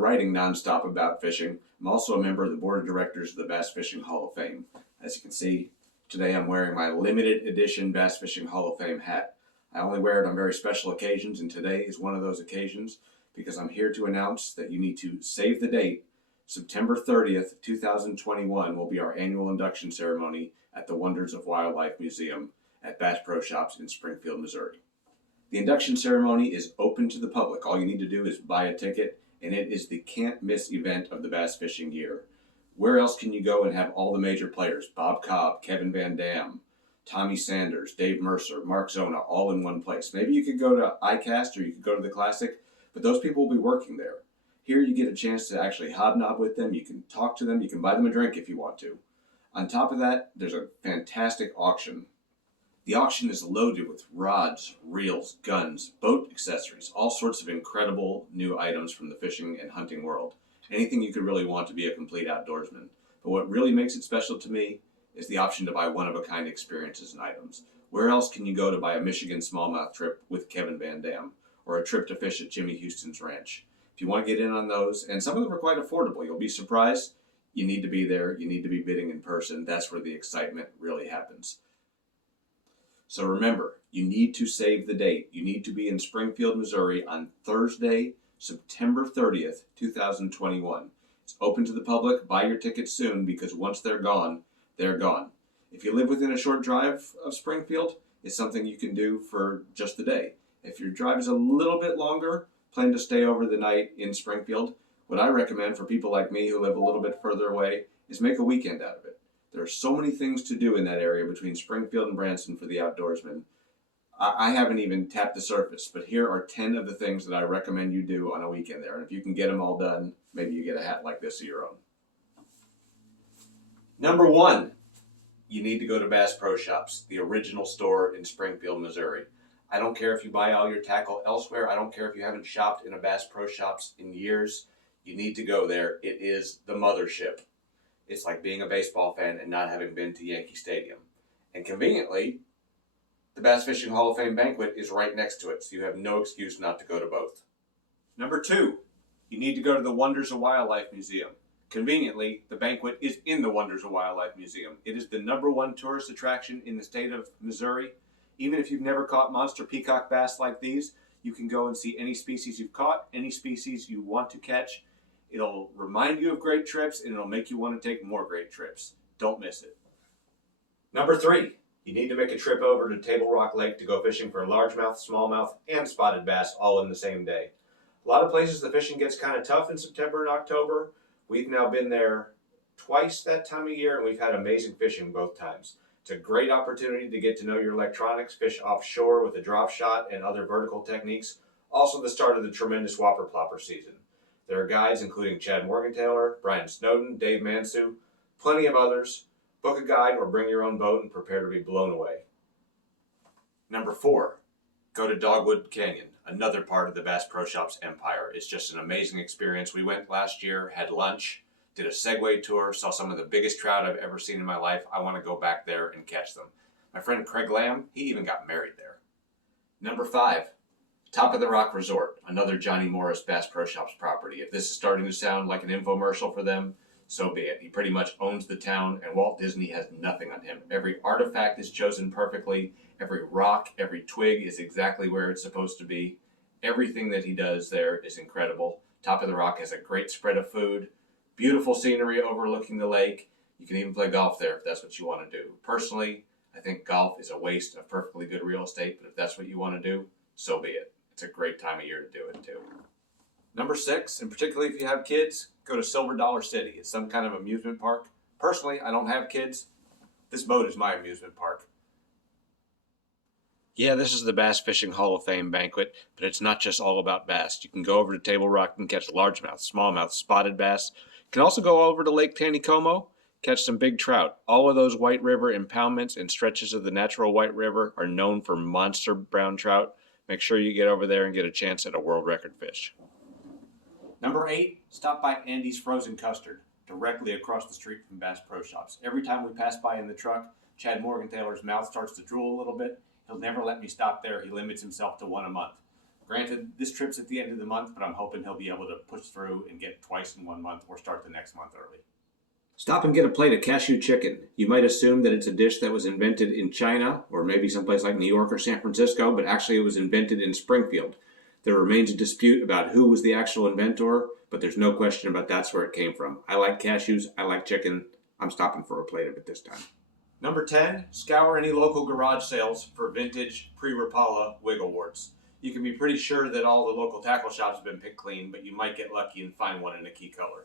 writing nonstop about fishing, I'm also a member of the board of directors of the Bass Fishing Hall of Fame. As you can see, today I'm wearing my limited edition Bass Fishing Hall of Fame hat. I only wear it on very special occasions, and today is one of those occasions because I'm here to announce that you need to save the date. September 30th, 2021 will be our annual induction ceremony at the Wonders of Wildlife Museum at Bass Pro Shops in Springfield, Missouri. The induction ceremony is open to the public. All you need to do is buy a ticket, and it is the can't-miss event of the bass fishing year. Where else can you go and have all the major players, Bob Cobb, Kevin Van Dam, Tommy Sanders, Dave Mercer, Mark Zona, all in one place? Maybe you could go to ICAST or you could go to the Classic, but those people will be working there. Here you get a chance to actually hobnob with them. You can talk to them. You can buy them a drink if you want to. On top of that, there's a fantastic auction. The auction is loaded with rods, reels, guns, boat accessories, all sorts of incredible new items from the fishing and hunting world. Anything you could really want to be a complete outdoorsman. But what really makes it special to me is the option to buy one-of-a-kind experiences and items. Where else can you go to buy a Michigan smallmouth trip with Kevin Van Dam or a trip to fish at Jimmy Houston's ranch? If you want to get in on those, and some of them are quite affordable, you'll be surprised. You need to be there. You need to be bidding in person. That's where the excitement really happens. So remember, you need to save the date. You need to be in Springfield, Missouri on Thursday, September 30th, 2021. It's open to the public. Buy your tickets soon because once they're gone, they're gone. If you live within a short drive of Springfield, it's something you can do for just the day. If your drive is a little bit longer, plan to stay over the night in Springfield. What I recommend for people like me who live a little bit further away is make a weekend out of it. There are so many things to do in that area between Springfield and Branson for the outdoorsman. I haven't even tapped the surface, but here are 10 of the things that I recommend you do on a weekend there. And if you can get them all done, maybe you get a hat like this of your own. Number 1, you need to go to Bass Pro Shops, the original store in Springfield, Missouri. I don't care if you buy all your tackle elsewhere. I don't care if you haven't shopped in a Bass Pro Shops in years. You need to go there. It is the mothership. It's like being a baseball fan and not having been to Yankee Stadium. And conveniently, the Bass Fishing Hall of Fame banquet is right next to it, so you have no excuse not to go to both. Number 2, you need to go to the Wonders of Wildlife Museum. Conveniently, the banquet is in the Wonders of Wildlife Museum. It is the #1 tourist attraction in the state of Missouri. Even if you've never caught monster peacock bass like these, you can go and see any species you've caught, any species you want to catch. It'll remind you of great trips, and it'll make you want to take more great trips. Don't miss it. Number 3, you need to make a trip over to Table Rock Lake to go fishing for largemouth, smallmouth, and spotted bass all in the same day. A lot of places the fishing gets kind of tough in September and October. We've now been there twice that time of year, and we've had amazing fishing both times. It's a great opportunity to get to know your electronics, fish offshore with a drop shot and other vertical techniques. Also the start of the tremendous whopper plopper season. There are guides including Chad Morgenthaler, Brian Snowden, Dave Mansu, plenty of others. Book a guide or bring your own boat and prepare to be blown away. Number 4, go to Dogwood Canyon, another part of the Bass Pro Shops empire. It's just an amazing experience. We went last year, had lunch, did a Segway tour, saw some of the biggest trout I've ever seen in my life. I want to go back there and catch them. My friend Craig Lamb, he even got married there. Number 5, Top of the Rock Resort, another Johnny Morris Bass Pro Shops property. If this is starting to sound like an infomercial for them, so be it. He pretty much owns the town, and Walt Disney has nothing on him. Every artifact is chosen perfectly. Every rock, every twig is exactly where it's supposed to be. Everything that he does there is incredible. Top of the Rock has a great spread of food, beautiful scenery overlooking the lake. You can even play golf there if that's what you want to do. Personally, I think golf is a waste of perfectly good real estate, but if that's what you want to do, so be it. It's a great time of year to do it too. Number 6, and particularly if you have kids, go to Silver Dollar City. It's some kind of amusement park. Personally, I don't have kids. This boat is my amusement park. Yeah, this is the Bass Fishing Hall of Fame banquet, but it's not just all about bass. You can go over to Table Rock and catch largemouth, smallmouth, spotted bass. You can also go over to Lake Taneycomo, catch some big trout. All of those White River impoundments and stretches of the natural White River are known for monster brown trout. Make sure you get over there and get a chance at a world record fish. Number 8, stop by Andy's Frozen Custard, directly across the street from Bass Pro Shops. Every time we pass by in the truck, Chad Morgenthaler's mouth starts to drool a little bit. He'll never let me stop there. He limits himself to one a month. Granted, this trip's at the end of the month, but I'm hoping he'll be able to push through and get twice in 1 month or start the next month early. Stop and get a plate of cashew chicken. You might assume that it's a dish that was invented in China or maybe someplace like New York or San Francisco, but actually it was invented in Springfield. There remains a dispute about who was the actual inventor, but there's no question about that's where it came from. I like cashews. I like chicken. I'm stopping for a plate of it this time. Number 10, scour any local garage sales for vintage pre-Rapala wiggle warts. You can be pretty sure that all the local tackle shops have been picked clean, but you might get lucky and find one in a key color.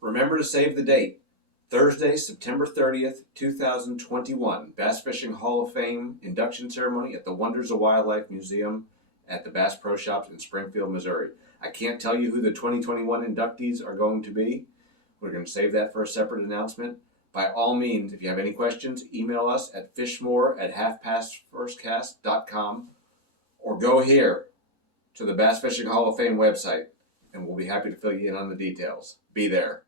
Remember to save the date. Thursday, September 30th, 2021, Bass Fishing Hall of Fame induction ceremony at the Wonders of Wildlife Museum at the Bass Pro Shops in Springfield, Missouri. I can't tell you who the 2021 inductees are going to be. We're going to save that for a separate announcement. By all means, if you have any questions, email us at fishmore@halfpastfirstcast.com or go here to the Bass Fishing Hall of Fame website and we'll be happy to fill you in on the details. Be there.